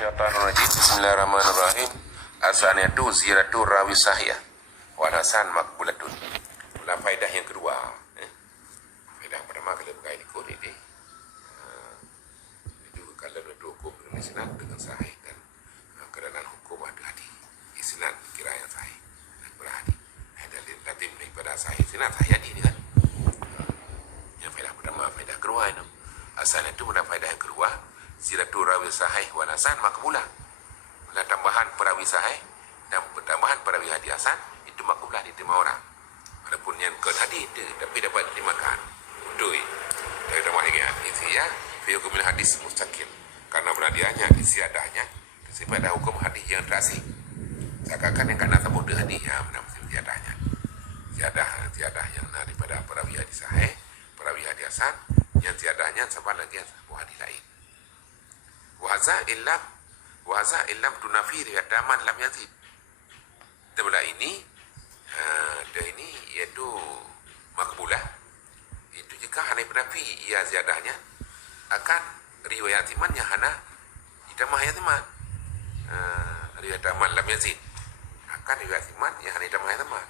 Minasyaitonirrajim. Bismillahirrahmanirrahim. Asaniyatu ziyaratu rawi sahih wa hasan maqbulatun. Nah, faedah yang kedua, faedah pertama kalau berkait ikut ini, itu kalau ada hukum dengan isnad dengan sahih dan kerana hukum ada hadis isnad kira yang sahih dan berhadis dalil latim daripada sahih isnad sahih hadis ini kan. Yang faedah pertama, faedah kedua itu asaniyatu pada faedah yang kedua ziyaratu rawi sahih wa hasan maqbulah. Nah, tambahan perawi sahih dan tambahan perawi hadis hasan itu makbulah diterima orang. Adapun yang ke hadis itu tapi dapat dimakan. Betul. Dari tambahan ini isi ya fi hukumil hadis mustaqil. Karena beradianya isiadahnya disebut ada hukum hadis yang terasi. Seakan-akan yang kena sebut di hadis ya benar mesti ziadahnya. Ziadah yang daripada perawi hadis sahih, perawi hadis hasan, yang ziadahnya sama lagi sebuah hadis lain. Waza illam tunafi riwayat daman lam yazid. Sebelah ini dia ini iaitu makbulah. Itu jika hanya menafi ia ziadahnya akan riwayat iman yang hana ditambah ayat iman. Riwayat daman lam yazid akan riwayat iman yang hana ditambah ayat iman.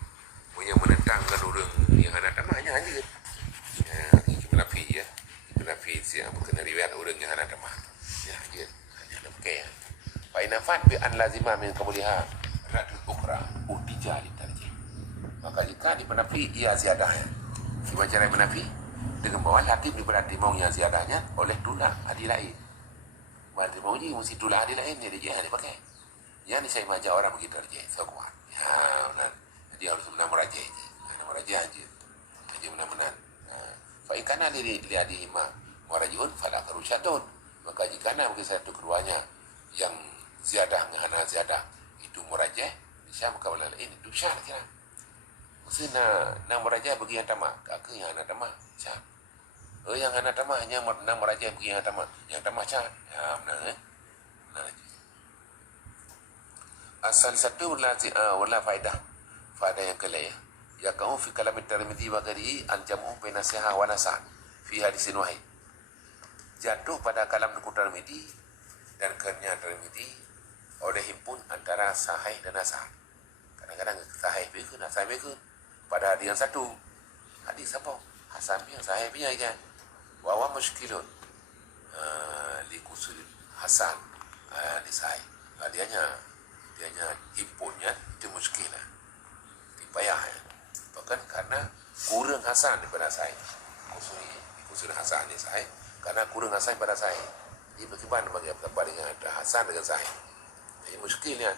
Punya menentang nurung yang hana tambahnya hanya itu menafi ya. Menafi siapa kena riwayat orang yang hana tambah. Ya, dia hanya nak pakai. Fa inafat bi an lazima min qabliha radul ukra uhtija litarjih. Maka jika dipenafi ia ziadahnya. Siapa cara menafi? Dengan bawa hakim diberarti maunya ziadahnya oleh tulah hadis lain. Berarti mau ji mesti tulah hadis lain dia dia pakai. Yang saya baca orang begitu tarjih sekuat. Ya, benar. Jadi harus benar merajih je. Merajih aja. Jadi benar-benar. Fa ikana li hadis ma warajun fala karusyatun. Maka jika nak bagi satu keduanya yang ziyadah menghana ziyadah itu murajah, bisa maka wala ini itu syah kira. Maksudnya nak murajah bagi yang tamak, ke yang hana tamak, syah. Yang hana tamak hanya nak murajah bagi yang tamak syah. Ya benar Benar. Asal satu wala faedah. Faedah yang kelima ya kau fi kalam Tirmidzi wa ghairihi an jam'u baina sahih wa nasan fi hadisin wahid. Jatuh pada kalam Tirmidzi dan kenyang Tirmidzi oleh himpun antara sahih dan hasan. Kadang-kadang sahih begitu, hasan begitu. Pada hadis yang satu, hadis apa? Hasan yang sahih punya kan. Wa wa muskilun li kusul hasan di sahih. Dianya himpunnya itu muskil. Payah ya. Bahkan karena kurang hasan daripada sahih. Kusul hasan di sahih. Karena kurang hasan pada sahih. Jadi bagaimana bagi apa dengan hasan dengan sahih? Jadi muskilnya.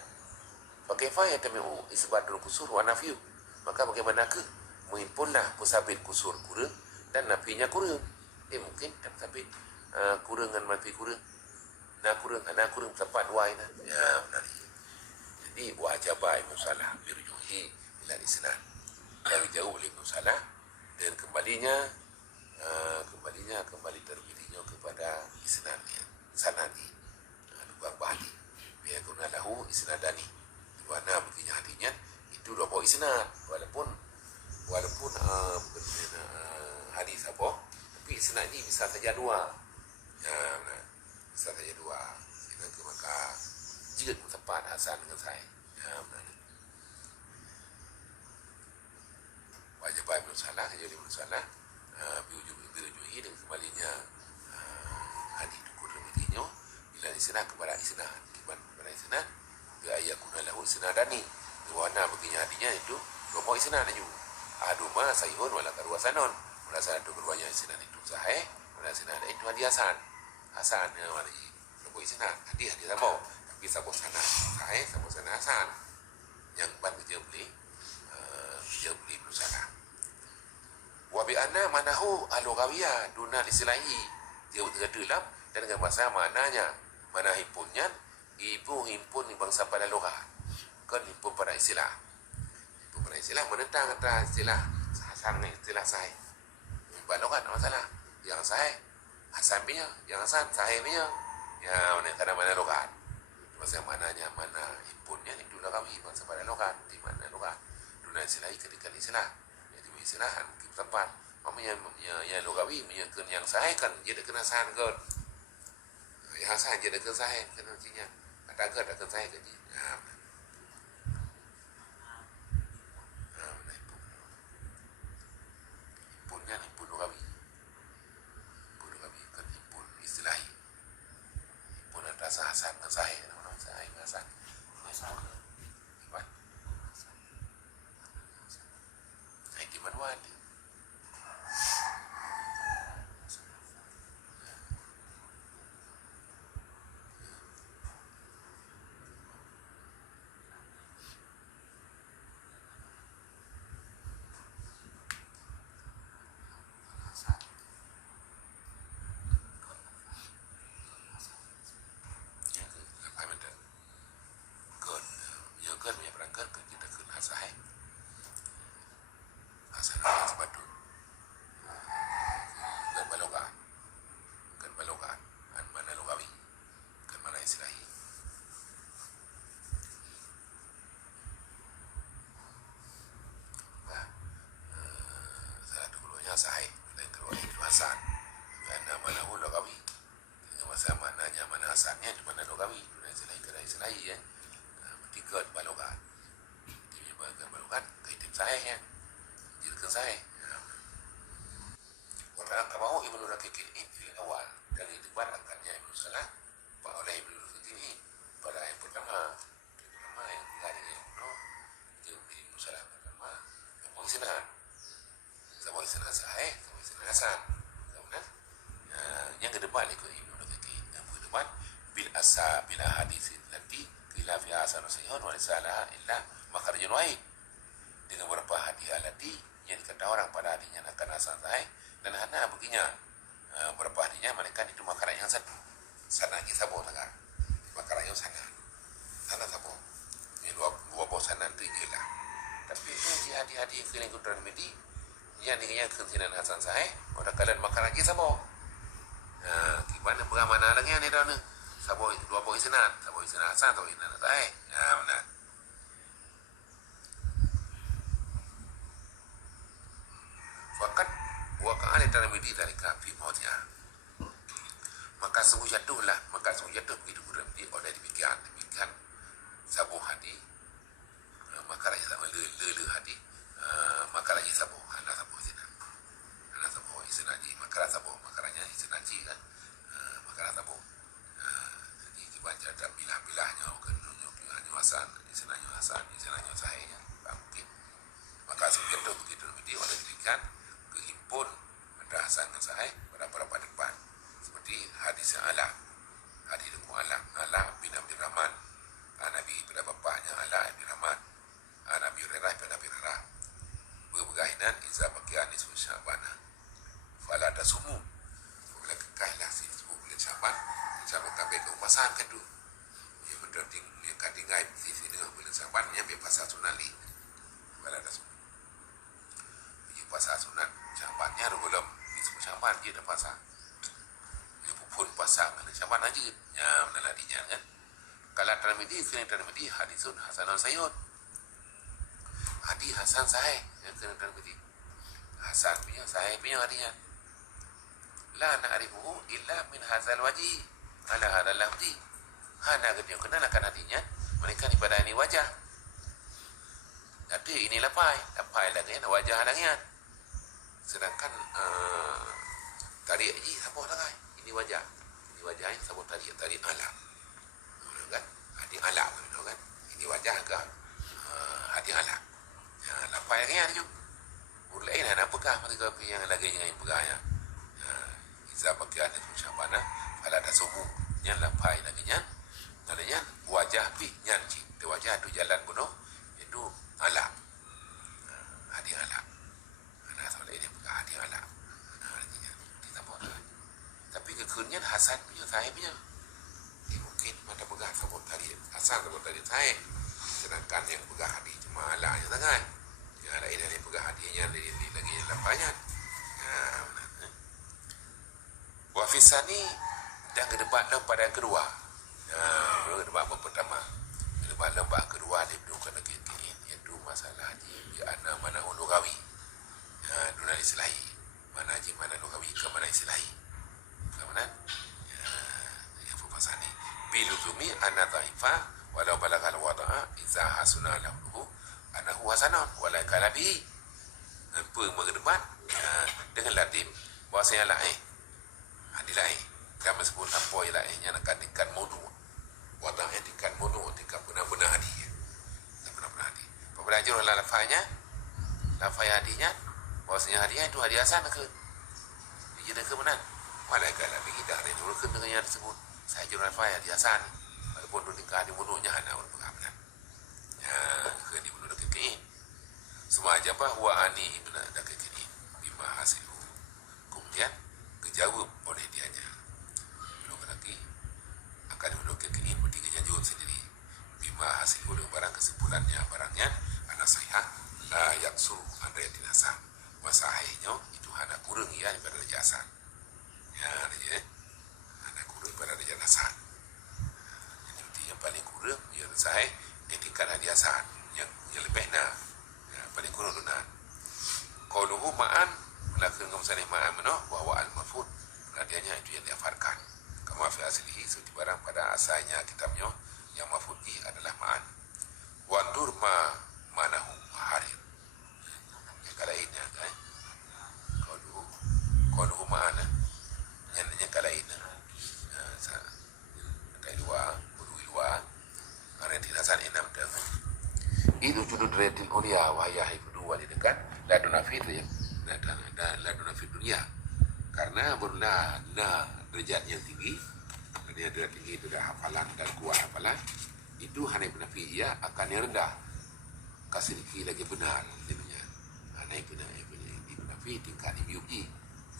Bagaimana yang tami'u isbatul kusur wa nafiyu? Maka bagaimana ke menghimpunlah pusabit kusur kurang dan nafinya kurang. Mungkin tapi kurang dan nafi kurang. Kurang tepat wai nah. Ya benar. Jadi wajibah musalah birjuhi ila isnad. Yang jauh oleh musalah dan kembali terpilihnya kepada isnadnya sanadi lubang bali biar guna lahu isnadani di mana begini hatinya itu dua poin isnad walaupun hadis apa tapi isnad ini bisa saja dua sehingga maka jika tepat hasan dengan saya wajib baik salah jadi salah biujuhi dan kembalinya hadis Tirmidzi bila isnad kepada isnad biaya kuna lahu isnadani warna begini hadisnya itu dua poin isnad itu aduma sahihun wala karwasanon merasa itu keduanya isnad itu sahih wala isnad itu hadis hasan wala dua poin isnad hadis apa tapi sabo sana sahih sabo sana hasan yang ban dia beli salah. Wa bi anna manahu al-lughawiyah duna istilahi. Dia terdalam dan dengan bahasa mananya. Mana himpunnya? Ibu himpun di bangsa pada lughat. Kan himpun pada istilah. Himpun pada istilah menentang antara istilah hasan dan istilah sahih. Himpun lughat masalah. Yang sahih hasan punya, yang hasan sahih punya. Ya, mana lughat. Bahasa mananya, mana himpunnya itu lughawi bangsa pada lughat, di mana lughat. Duna istilahi ketika istilah. Istilahan kita tempat mamanya yang lugawi menyekan yang sahih kan dia kena sahan kan yang sahih dia kena sahih kan artinya berangkat akan saya gaji. Himpunnya himpun Logawi. Himpun Logawi kan himpun istilahi. Himpun antara Hasan dan Sahih. Nama Sahih Hasan. Iman. Saya di mana ada? Kan punya berangkat ke kita ke Nasai Hasan yang sebatu kan balogaan kan mana Logawi kan mana Islahi salah keduanya Sahih dan kedua itu Hasan karena mana Logawi dengan masa mananya mana Hasannya di mana Logawi Islahi ya tiga balogan dia balogan kaitim saya ya jilkan saya orang kamau Ibnu Raqiqin ini awal dari depan angkatnya Ibnu Salah Pak oleh Ibnu Raqiqin ini pada yang pertama yang dari Ibnu Ibnu Salah pertama Ibnu Sinan sama Sinan Sahih sama Sinan Hasan kemudian yang ke depan itu Ibnu Raqiqin yang ke depan bil asa bila hadisin nanti ila fi hasan sahihun wa risalah illa makharajun wahid dengan beberapa hadiah alati yang dikata orang pada hadinya akan hasan sahih dan hana begini beberapa hadinya mereka itu makaran yang satu sana kita bawa tengah makaran yang sana sabo ini dua bawa sana itu jelah tapi ini hadiah-hadiah kalian kuduran medi yang dengan keinginan hasan sahih orang kalian makaran kita bawa gimana bagaimana lagi ni dah ni sabo itu dua boy senat Hasan atau Isnan Sahih ya benar fakat waqa'al Tirmidzi dari kafi mautnya maka sungguh jatuh begitu berhenti oleh demikian sabo hadi maka raja sama le hadi maka raja sabo anda sabo isnaji maka makaranya isnaji kan maka sabo baca ada bilah-bilahnya kan nunjuk Hasan isnanya Sahih mungkin maka sebegitu begitu oleh dirikan kehimpun ada Hasan dan Sahih pada beberapa depan seperti hadis Ala bin Abdul Rahman Nabi pada bapaknya Ala bin Rahman Nabi Hurairah pada Nabi Hurairah berbegahinan iza bagian nisfu Sya'bana fala tasumu boleh kekailah si bulan Sya'ban sampai sampai ke upasan kan tu yang berarti yang katingai di sini dengan bulan Sya'ban yang pasal sunali pada dah ini pasal sunat Sya'bannya belum itu Sya'ban dia dah pasal dia pun pasal kan Sya'ban aja ya menaladinya kan kalau Tirmidzi hadisun hasanun sayyid hadis Hasan Sahih yang kena Tirmidzi Hasan punya Sahih punya hadinya la na'rifuhu illa min hadzal wajhi ala hadal lafzi hana dia kenal akan hatinya mereka ni pada ini wajah tapi ini lapai lagi wajah lagi sedangkan tadi haji sabut lagi ini wajahnya sabut tadi ala kan hati ala kan ini wajah ke hati ala lapai lagi ada juga lain ada pegah mereka yang lagi yang pegahnya Iza bagian itu Sya'bana ala tasumu yang lapai laginya adanya wajah pi nyanci di wajah itu jalan bunuh itu ala hadi ala ana soalnya ini bukan hadi ala kita boleh tapi kekunyian Hasan punya Sahih punya mungkin pada pegang sabut tadi Hasan sabut tadi Sahih sedangkan yang pegang hadi cuma ala yang tangan yang ada ini pegang hadinya lagi lapanya wafisani dan kedepan pada yang kedua kedepan pertama kedepan lembah kedua dia bukan lagi itu masalah di ana mana Logawi dunia islahi mana haji mana Logawi ke mana islahi kemudian yang fufasani biluzu tumi anna dha'ifa walau balaghal wada'a idza hasuna lahu anahu hasanun wala kalabi. Apa mengedepan dengan latim bahasa yang lain. Di lain kami sebut apa yang lainnya akan tingkat modu. Wada'a tingkat modu, tingkat benar-benar hadi. Benar-benar hadi. Pembelajar oleh lafai hadinya bahasanya hadiah itu hadiah hasan ke. Dia dah kebenar. Wala kalabi kita ada dulu dengan yang tersebut. Saya jual lafai hadiah hasan. Walaupun tu tingkat di modunya hana pun benar. Ke di modu dekat ini. Semua aja apa huwa ani ibn dekat ini bima hasilu. Kemudian kejawab oleh dianya. Belum lagi akan menukil ke ini bertiga jawab sendiri. Bima hasilu dengan barang kesimpulannya barangnya anak saya la yaksur anda yang dinasa. Masahainya itu hana kurang ya pada jasa. Ya, hana kurang pada jasa. Jadi yang paling kurang ya saya tingkat hadiasan yang lebih nah. Paling kurang dunan. Qauluhu ma'an melakukan kemsanih ma'an menoh wa al-mafud. Perhatiannya itu yang diafarkan. Kama fi aslihi seperti barang pada asalnya kitabnya yang mafudi adalah ma'an. Wandur ma'anahu harir. Yang kala ini kan. Qauluhu ma'an yang kala ini. Kai dua, bulu ilwa. Karena dinasan enam dah. Itu judul retin ulia wahai kedua di dekat laduna fitri laduna fit dunia karena berna derajat yang tinggi dia derajat tinggi itu dah hafalan dan kuat hafalan itu hanya benafi ia akan yang rendah kasih lagi benar jadinya hanya benafi tingkat ibuji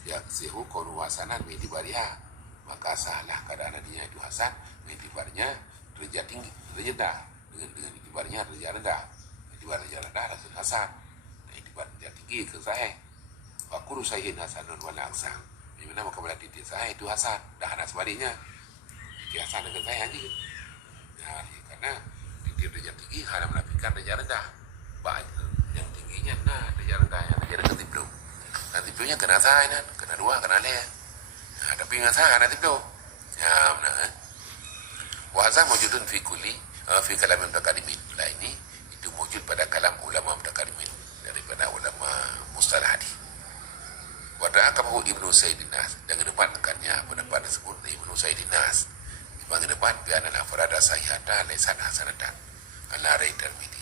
yang sehu konu wasanan mentibaria maka salah keadaan dia itu hasan mentibarnya derajat tinggi derajat dengan itibarnya derajat rendah. Itibar derajat rendah rasul hasan. Itibar derajat tinggi ke sahih. Wa kullu sahihin hasanun wa la aksa. Di mana maka titik sahih itu hasan, dah ada sebaliknya. Titik hasan dengan sahih aja. Ya, karena titik derajat tinggi hanya menafikan derajat rendah. Yang tingginya derajat rendahnya derajat dekat tiblu. Nanti tiblunya kena sahih kan, kena dua, kena le. Nah, tapi enggak sahih nanti tiblu. Ya, benar. Wa hadza mawjudun fi kulli fi kalam mutaqaddimin. Lah ini itu wujud pada kalam ulama mutaqaddimin daripada ulama mustalah hadis. Wa ta'aqabahu Ibnu Sayyidin Nas dan kedepankannya pendapat tersebut Ibnu Sayyidin Nas. Di bagian depan biana al-afrada sahihatan laysan hasanatan ala Tirmidzi.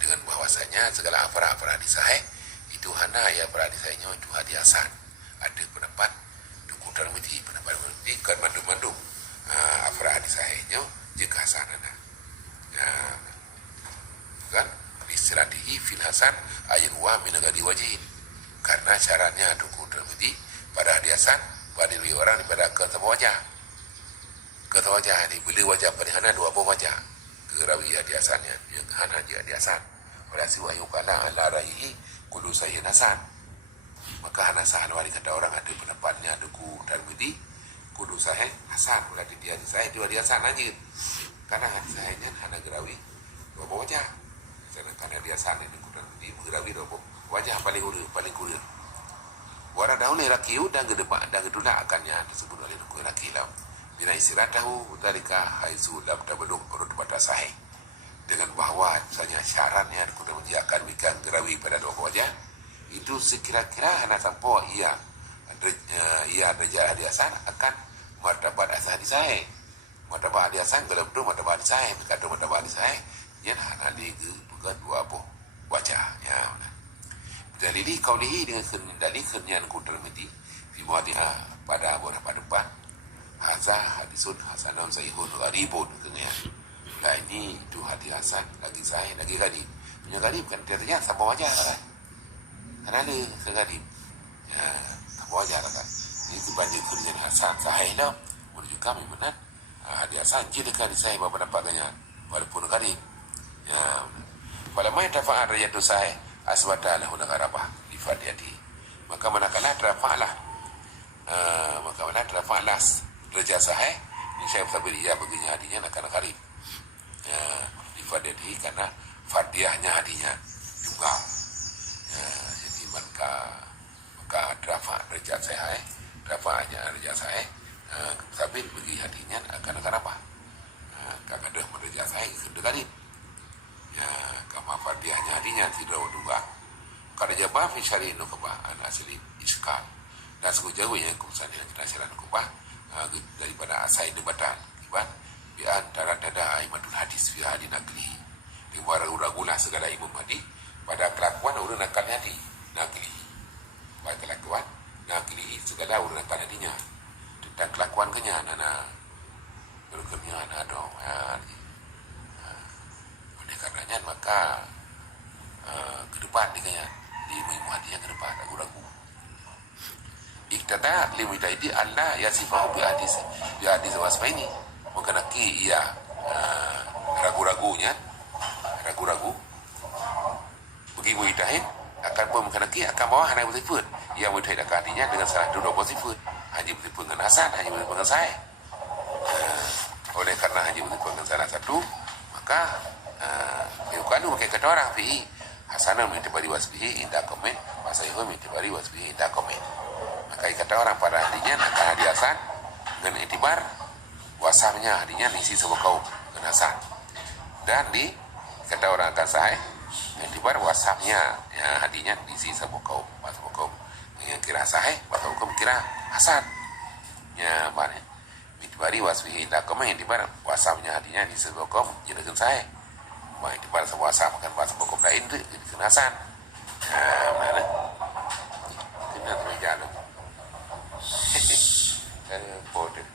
Dengan bahwasanya segala afrad sahih itu hana ya afrad sahihnya itu hadis hasan. Ada pendapat Duku Tirmidzi pendapat Tirmidzi kan mandum-mandum afrad sahihnya jika hasanana. Ya, kan istilatihi fil hasan ayat wa min gadi wajhin karena syaratnya Duku Tirmidzi pada hadiasan pada orang pada ketemu wajah ini beli wajah perihana dua buah wajah kerawi hadiasannya yang hana hadiasan walasi wa yuqala ala raihi kullu sayyin hasan maka hana sahan wali kata orang ada pendapatnya Duku Tirmidzi kudu sahih hasan berarti dia sahih dua hadiasan aja karena hadis sahihnya hana gerawi dua buah wajah sedangkan hadiasan ini Tirmidzi gerawi dua buah wajah paling kurir wara daun rakiu dan gedepan dan gedula akannya disebut oleh Duku rakilau bila istiratahu dalika haizu lam tabaduk urut pada sahih dengan bahwa misalnya syaratnya Tirmidzi akan bikin gerawi pada dua wajah itu sekira-kira hana sampo ia derajat hadiasan akan martabat asal hadis sahih martabat hadiasan kalau betul martabat hadis sahih berkata martabat hadis sahih yang hana bukan dua buah wajah ya dalili kaulihi dengan dalil kenyan Tirmidzi fi muadiha pada beberapa depan haza hadisun hasanun sahihun gharibun kena nah ini itu hadis hasan lagi sahih lagi gharib punya gharib kan ternyata sama wajah kan karena ada gharib ya sama wajah kan itu banyak kerjaan hasan sahih dah menuju kami benar hadis hasan jika hadis sahih apa pendapatnya walaupun gharib ya pada mai tafa'ar rajatu sahih asbata lahu nagarabah di fadiyati maka manakala terafa'lah derajat sahih ini saya bertabir ia baginya hadinya akan karib ya, di fadiyati karena fadiyahnya hadinya juga ya, jadi maka terafa derajat sahih terafa'nya derajat sahih sabit bagi hadinya akan apa kadang mereka saya kedengarin ya kama fardiahnya hadinya tidak dua kada jabah fi syari nukbah an asli iskal dan sejauhnya kumsan yang kita silan nukbah daripada asai debatan iban di antara dada aimatul hadis fi hadin nagli di ragu-ragulah segala imam hadis pada kelakuan urang nakal hadi nagli pada kelakuan nagli segala urang nakal hadinya tentang kelakuan kenya nana berkemnya ada oleh karenanya maka ke depan dikanya di muhadi yang ke depan ragu-ragu iktada limitaidi Allah ya sifahu bi hadis wasfaini mengenaki ia ragu-ragunya ragu-ragu bagi mujtahid akan pun mengenaki akan bawa hana bersifat ia mujtahid akan artinya dengan salah dua bersifat hanya bersifat dengan hasan hanya bersifat dengan sahih oleh karena hanya bersifat dengan salah satu maka kalau pakai kata orang fi hasanah mitibari wasbihi indah komen masayhu mitibari wasbihi indah komen maka kata orang pada hadinya akan hadiasan dengan itibar wasahnya hadinya isi sebuah kaum dengan hasan dan di kata orang akan sahih itibar wasahnya ya hadinya isi sebuah kaum yang kira sahih maka hukum kira hasan ya mana mitibari wasbihi indah komen itibar wasahnya hadinya isi sebuah kaum jadi dengan sahih baik di bahasa puasa makan bahasa pokok lain itu jadi kenasan mana kita terus jalan bodoh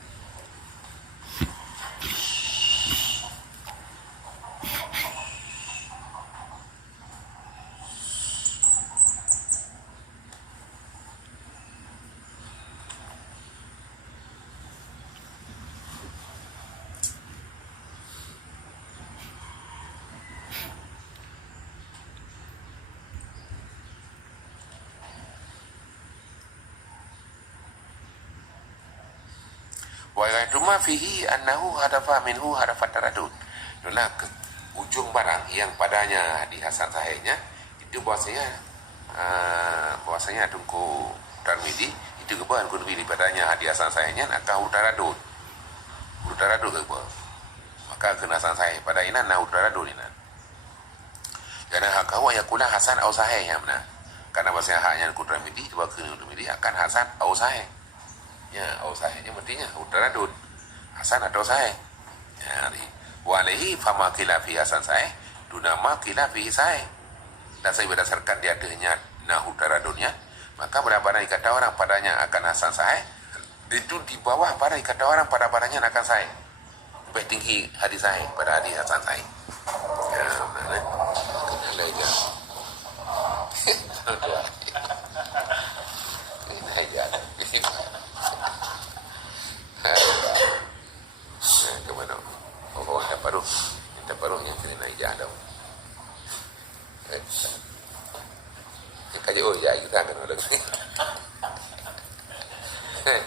wa ghaituma fihi annahu hadafa minhu hadafat taradud. Itulah ujung barang yang padanya di hasan sahihnya itu bahwasanya tungku Tirmidzi itu kebahan kurbi padanya hadis hasan sahihnya atau taradud. Taradud ke maka kena hasan sahih pada ina na taradud ina. Karena hakawa yakula hasan au sahih ya mana. Karena bahasa haknya Tirmidzi itu Tirmidzi akan hasan au sahih. Ya, au sahihnya artinya taradud hasan atau sahih. Ya, walahi fama khilafi hasan sahih dunama khilafi sahih. Dan saya berdasarkan dia adanya nahu taradudnya, maka berapa kata orang padanya akan hasan sahih itu di bawah pada kata orang pada padanya akan sahih. Lebih tinggi hadis sahih pada hadis hasan sahih. Ya, benar. Kenal aja. Kemana? Oh, ada paruh yang kena naik jalan. Kaji oh ya kita kan orang ni.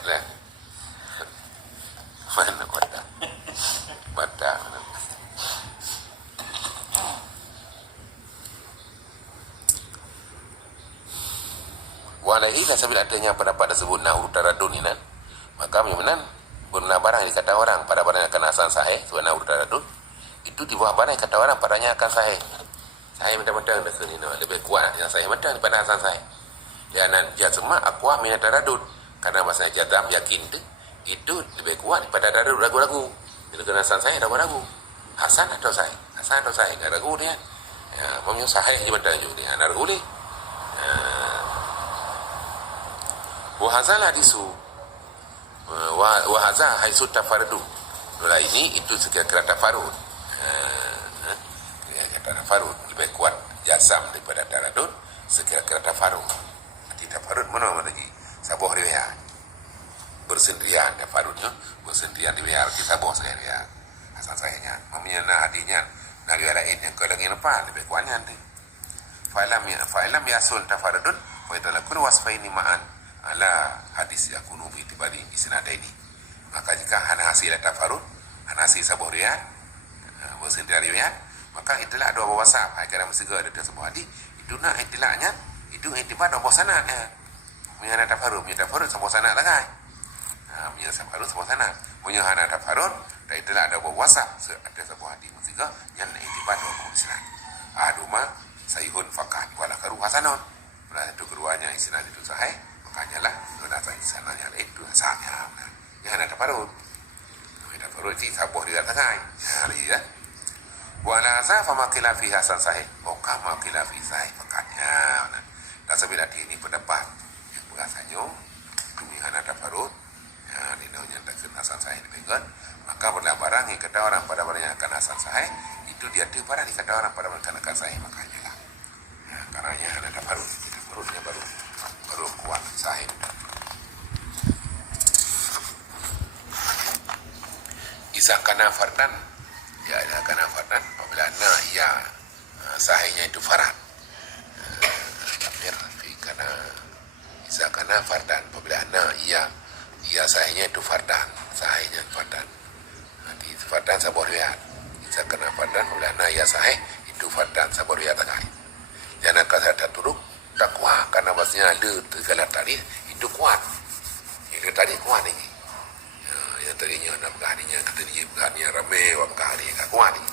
Lah. Mana mata. Walahi sabila adanya pendapat tersebut na taradun ini maka memang benar barang yang dikata orang pada barang akan hasan sahih sebenarnya taradun itu di bawah barang yang kata orang padanya akan sahih. Sahih mentang-mentang lebih kuat yang sahih mentang daripada hasan sahih. Ya nan jazma aqwa min taradud karena maksudnya jazam yakin itu lebih kuat daripada taradud ragu-ragu. Bila kena hasan sahih ragu-ragu. Hasan atau sahih? Hasan atau sahih? Enggak ragu dia. Ya, memang sahih je mentang juga dia. Ana ragu ni. Wa hazal hadisu wa hadza haisu tafarrud. Nah ini itu sekira-kira tafarrud. Ya tafarrud lebih kuat jazam daripada taradud sekira-kira tafarrud. Tidak tafarrud mana lagi? Sabuh riwayat. Bersendirian tafarrudnya, bersendirian riwayat kita sabuh riwayat. Asal sahihnya, memilih hadisnya dari lain yang kelengin apa lebih kuatnya nanti. Fa'ilam yasul tafarrudun wa italakul wasfaini ma'an ala hadis yakunu fi tibari isnadaini. Maka jika hana hasil tafarrud, hana hasil sabuh riwayat, bersendirian riwayat, maka itulah dua wasaf. Kerana mesti ada sebuah hadis, itu nak itilahnya, itu itibar dua sanadnya. Punya tafarrud, punya tafarrud sebuah sanad lagi. Punya tafarrud sebuah sanad. Punya hana tafarrud, dan itulah ada berwasa ada sebuah hadis musika yang itibat hukum Islam aduma sayhun fakat wala karu hasanon. Nah, itu keduanya isnad itu sahih, makanya lah donata isnadnya itu sahnya. Yang ada parut. Ada parut itu sabuh dia tangai. Hari ya. Wala sa fa maqila fi hasan sahih. Maka maqila fi sahih fakatnya. Dan sebila ini pendapat yang bahasanya tumihan ada parut. Ya, ini namanya tak hasan sahih dipegang. Maka pada barang yang kata orang pada barang yang akan hasan sahih itu dia tu barang yang kata orang pada barang yang akan sahih makanya lah. Ya, karena ada parut. Perutnya baru kuat sahih. Isa kana fardan, ya ada kana fardan apabila ia sahihnya itu farad. Takdir fi kana isa kana fardan apabila ia sahihnya itu fardan, sahihnya fardan. Nanti fardan sabor riwayat. Isa kana fardan apabila ia sahih itu fardan sabor riwayat tak. Jangan kata turuk takwa karena bahasanya ada segala tadi itu kuat. Yang tadi kuat ini. Yang tadinya nak berharinya, tadinya berharinya ramai, orang berhari tak kuat ini.